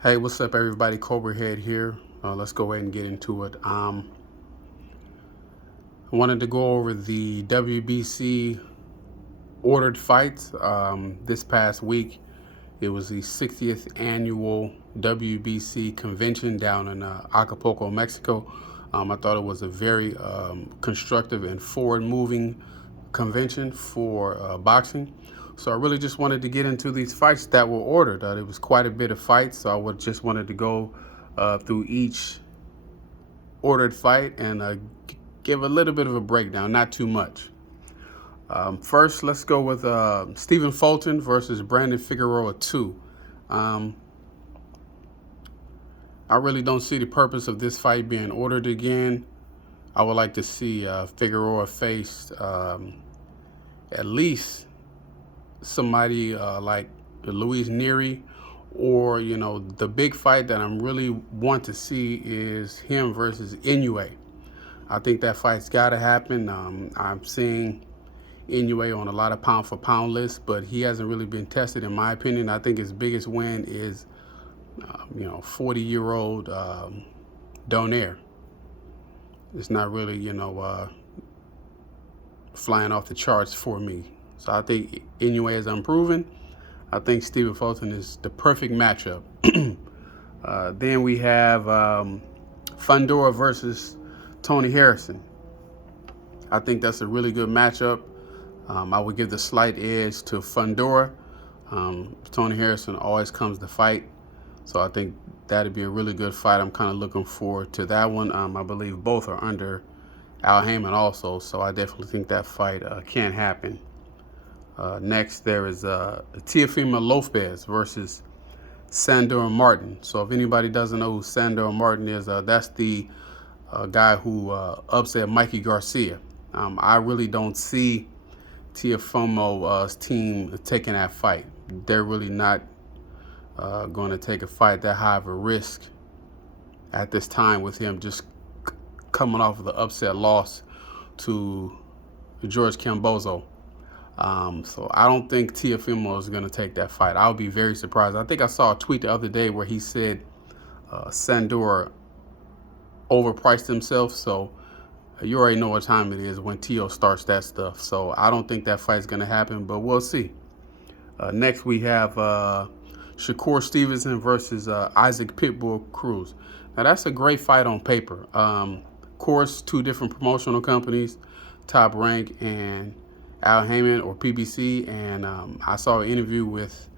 Hey, what's up, everybody? Cobra Head here. Let's go ahead and get into it. I wanted to go over the WBC ordered fights this past week. It was the 60th annual WBC convention down in Acapulco, Mexico. I thought it was a very constructive and forward-moving convention for boxing. So I really just wanted to get into these fights that were ordered. There was quite a bit of fights, so I just wanted to go through each ordered fight and give a little bit of a breakdown, not too much. First, let's go with Stephen Fulton versus Brandon Figueroa 2. I really don't see the purpose of this fight being ordered again. I would like to see Figueroa face at least somebody like Luis Nery, or the big fight that I'm really want to see is him versus Inoue. I think that fight's got to happen. I'm seeing Inoue on a lot of pound for pound lists, but he hasn't really been tested, in my opinion. I think his biggest win is 40-year-old Donaire. It's not really flying off the charts for me. So I think Inoue is unproven. I think Stephen Fulton is the perfect matchup. Then we have Fundora versus Tony Harrison. I think that's a really good matchup. I would give the slight edge to Fundora. Tony Harrison always comes to fight, so I think that'd be a really good fight. I'm kind of looking forward to that one. I believe both are under Al Haymon also, so I definitely think that fight can happen. Next, there is Teofimo Lopez versus Sandor Martin. So if anybody doesn't know who Sandor Martin is, that's the guy who upset Mikey Garcia. I really don't see Teofimo's team taking that fight. They're really not going to take a fight that high of a risk at this time, with him just coming off of the upset loss to George Cambozo. So I don't think Teofimo is going to take that fight. I would be very surprised. I think I saw a tweet the other day where he said Sandor overpriced himself. So you already know what time it is when Teo starts that stuff. So I don't think that fight's going to happen, but we'll see. Next, we have Shakur Stevenson versus Issac Pitbull Cruz. Now, that's a great fight on paper. Of course, two different promotional companies, Top Rank and Al Haymon or PBC, and I saw an interview with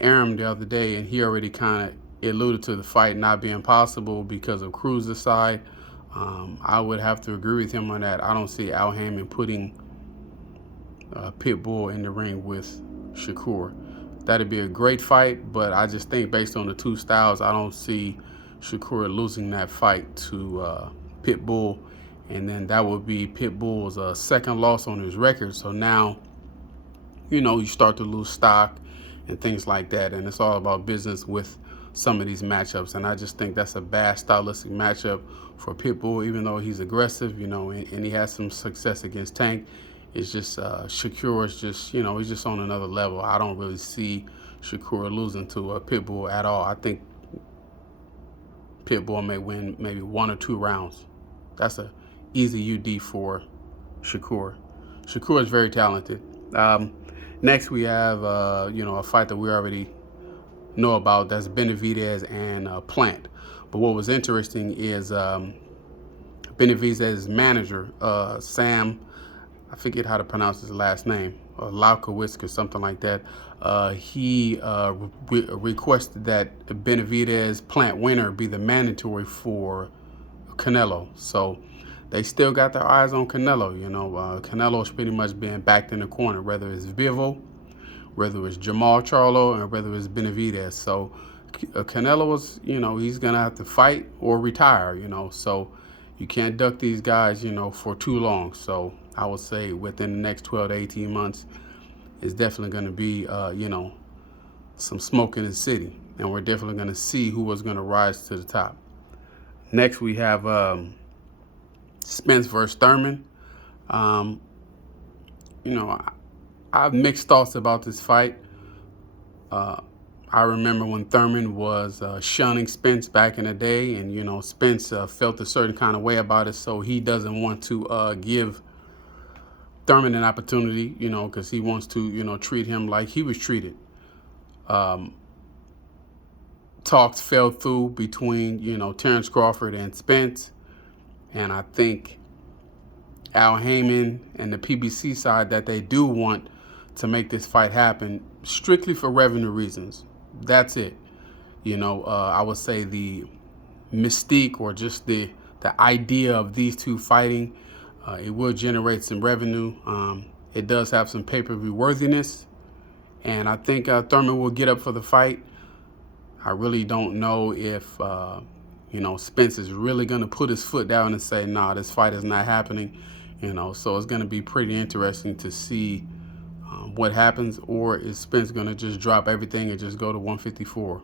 Aram the other day, and he already kind of alluded to the fight not being possible because of Cruz's side. I would have to agree with him on that. I don't see Al Haymon putting Pitbull in the ring with Shakur. That'd be a great fight, but I just think based on the two styles, I don't see Shakur losing that fight to Pitbull. And then that would be Pitbull's second loss on his record. So now, you start to lose stock and things like that. And it's all about business with some of these matchups. And I just think that's a bad stylistic matchup for Pitbull, even though he's aggressive, and he has some success against Tank. It's just Shakur is just, he's just on another level. I don't really see Shakur losing to Pitbull at all. I think Pitbull may win maybe 1 or 2 rounds. That's a easy UD for Shakur. Shakur is very talented. Next, we have a fight that we already know about. That's Benavidez and Plant. But what was interesting is Benavidez's manager, Sam, I forget how to pronounce his last name, Laukowitz or something like that. He requested that Benavidez Plant winner be the mandatory for Canelo. So they still got their eyes on Canelo. Canelo's pretty much being backed in the corner, whether it's Vivo, whether it's Jamal Charlo, and whether it's Benavidez. So Canelo is, he's going to have to fight or retire, So you can't duck these guys, for too long. So I would say within the next 12 to 18 months, it's definitely going to be, some smoke in the city. And we're definitely going to see who was going to rise to the top. Next, we have Spence versus Thurman. I have mixed thoughts about this fight. I remember when Thurman was shunning Spence back in the day, and, you know, Spence felt a certain kind of way about it, so he doesn't want to give Thurman an opportunity, you know, because he wants to, you know, treat him like he was treated. Talks fell through between, you know, Terrence Crawford and Spence, and I think Al Heyman and the PBC side that they do want to make this fight happen strictly for revenue reasons. That's it. You know, I would say the mystique or just the idea of these two fighting, it will generate some revenue. It does have some pay-per-view worthiness, and I think Thurman will get up for the fight. I really don't know if, you know, Spence is really going to put his foot down and say, nah, this fight is not happening. You know, so it's going to be pretty interesting to see what happens, or is Spence going to just drop everything and just go to 154?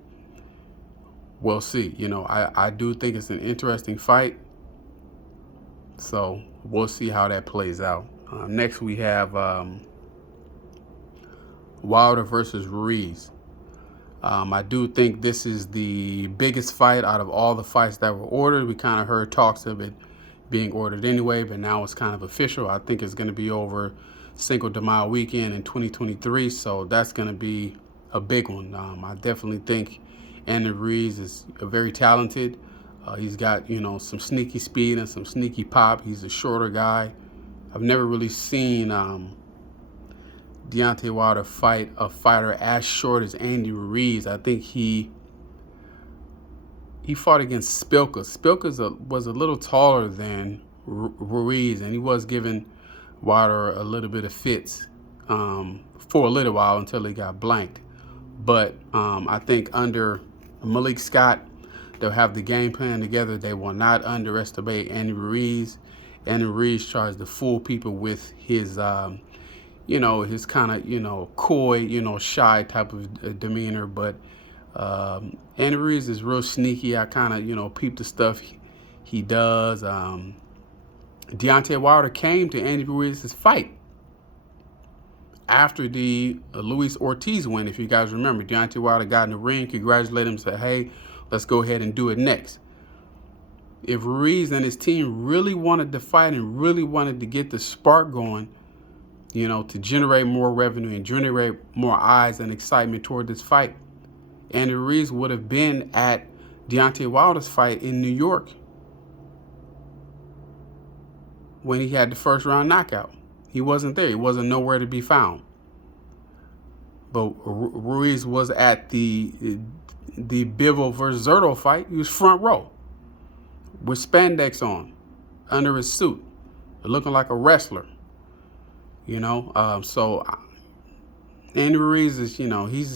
We'll see. You know, I do think it's an interesting fight, so we'll see how that plays out. Next, we have Wilder versus Ruiz. I do think this is the biggest fight out of all the fights that were ordered. We kind of heard talks of it being ordered anyway, but now it's kind of official. I think it's going to be over Cinco de Mayo weekend in 2023, so that's going to be a big one. I definitely think Andy Ruiz is very talented. He's got, you know, some sneaky speed and some sneaky pop. He's a shorter guy. I've never really seen Deontay Wilder fight a fighter as short as Andy Ruiz. I think he fought against Spilka. Spilka was a little taller than Ruiz, and he was giving Wilder a little bit of fits for a little while until he got blanked. But I think under Malik Scott, they'll have the game plan together. They will not underestimate Andy Ruiz. Andy Ruiz tries to fool people with his you know, his kind of, you know, coy, you know, shy type of demeanor. But Andy Ruiz is real sneaky. I kind of, you know, peep the stuff he does. Deontay Wilder came to Andy Ruiz's fight after the Luis Ortiz win. If you guys remember, Deontay Wilder got in the ring, congratulated him, said, hey, let's go ahead and do it next. If Ruiz and his team really wanted to fight and really wanted to get the spark going, you know, to generate more revenue and generate more eyes and excitement toward this fight, Andy Ruiz would have been at Deontay Wilder's fight in New York when he had the first round knockout. He wasn't there. He wasn't nowhere to be found. But Ruiz was at the Bivol versus Zerto fight. He was front row with spandex on under his suit, looking like a wrestler. You know, so Andy Ruiz is, you know, he's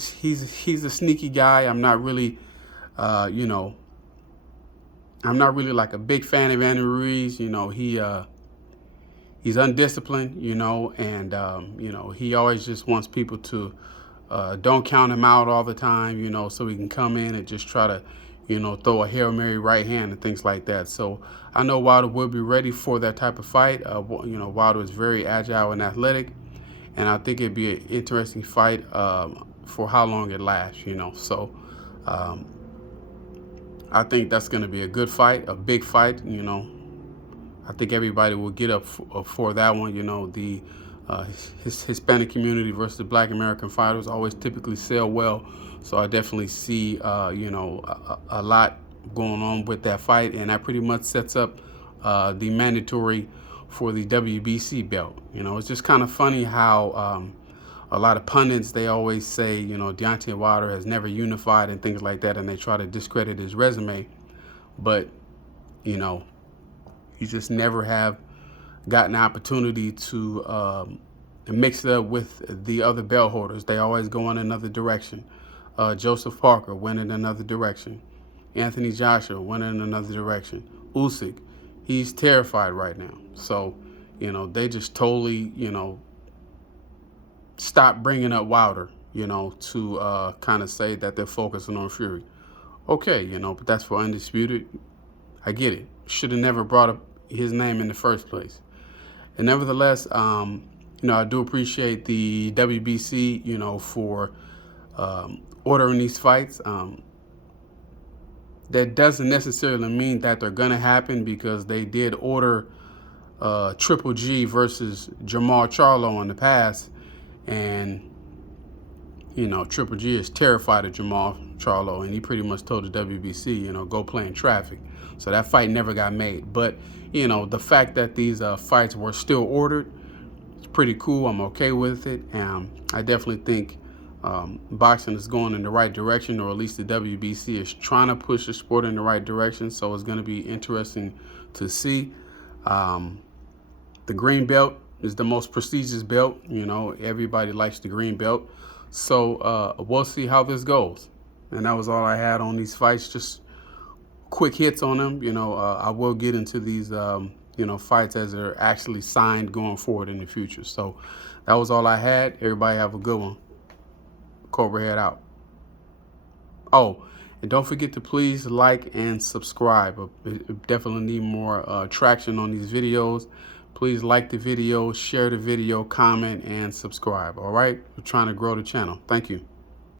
a sneaky guy. I'm not really, you know, I'm not really like a big fan of Andy Ruiz. You know, he's undisciplined, you know, and, you know, he always just wants people to don't count him out all the time, you know, so he can come in and just try to, you know, throw a Hail Mary right hand and things like that. So I know Wilder will be ready for that type of fight. You know, Wilder is very agile and athletic, and I think it'd be an interesting fight for how long it lasts, you know. So I think that's going to be a good fight, a big fight, you know. I think everybody will get up for that one. You know, the Hispanic community versus the Black American fighters always typically sell well. So I definitely see, you know, a lot going on with that fight. And that pretty much sets up the mandatory for the WBC belt. You know, it's just kind of funny how a lot of pundits, they always say, you know, Deontay Wilder has never unified and things like that. And they try to discredit his resume. But, you know, he just never have gotten an opportunity to mix it up with the other belt holders. They always go in another direction. Joseph Parker went in another direction. Anthony Joshua went in another direction. Issac, he's terrified right now. So, you know, they just totally, you know, stop bringing up Wilder, you know, to kind of say that they're focusing on Fury. Okay, you know, but that's for Undisputed. I get it. Should have never brought up his name in the first place. And nevertheless, you know, I do appreciate the WBC, you know, for ordering these fights. That doesn't necessarily mean that they're going to happen, because they did order Triple G versus Jamal Charlo in the past. And, you know, Triple G is terrified of Jamal Charlo, and he pretty much told the WBC, you know, go play in traffic. So that fight never got made. But, you know, the fact that these fights were still ordered, it's pretty cool. I'm okay with it. I definitely think boxing is going in the right direction, or at least the WBC is trying to push the sport in the right direction. So it's going to be interesting to see. The green belt is the most prestigious belt. You know, everybody likes the green belt. So we'll see how this goes. And that was all I had on these fights. Just quick hits on them. You know, I will get into these, you know, fights as they're actually signed going forward in the future. So that was all I had. Everybody have a good one. Cobra Head out. Oh, and don't forget to please like and subscribe. We definitely need more traction on these videos. Please like the video, share the video, comment, and subscribe. All right? We're trying to grow the channel. Thank you.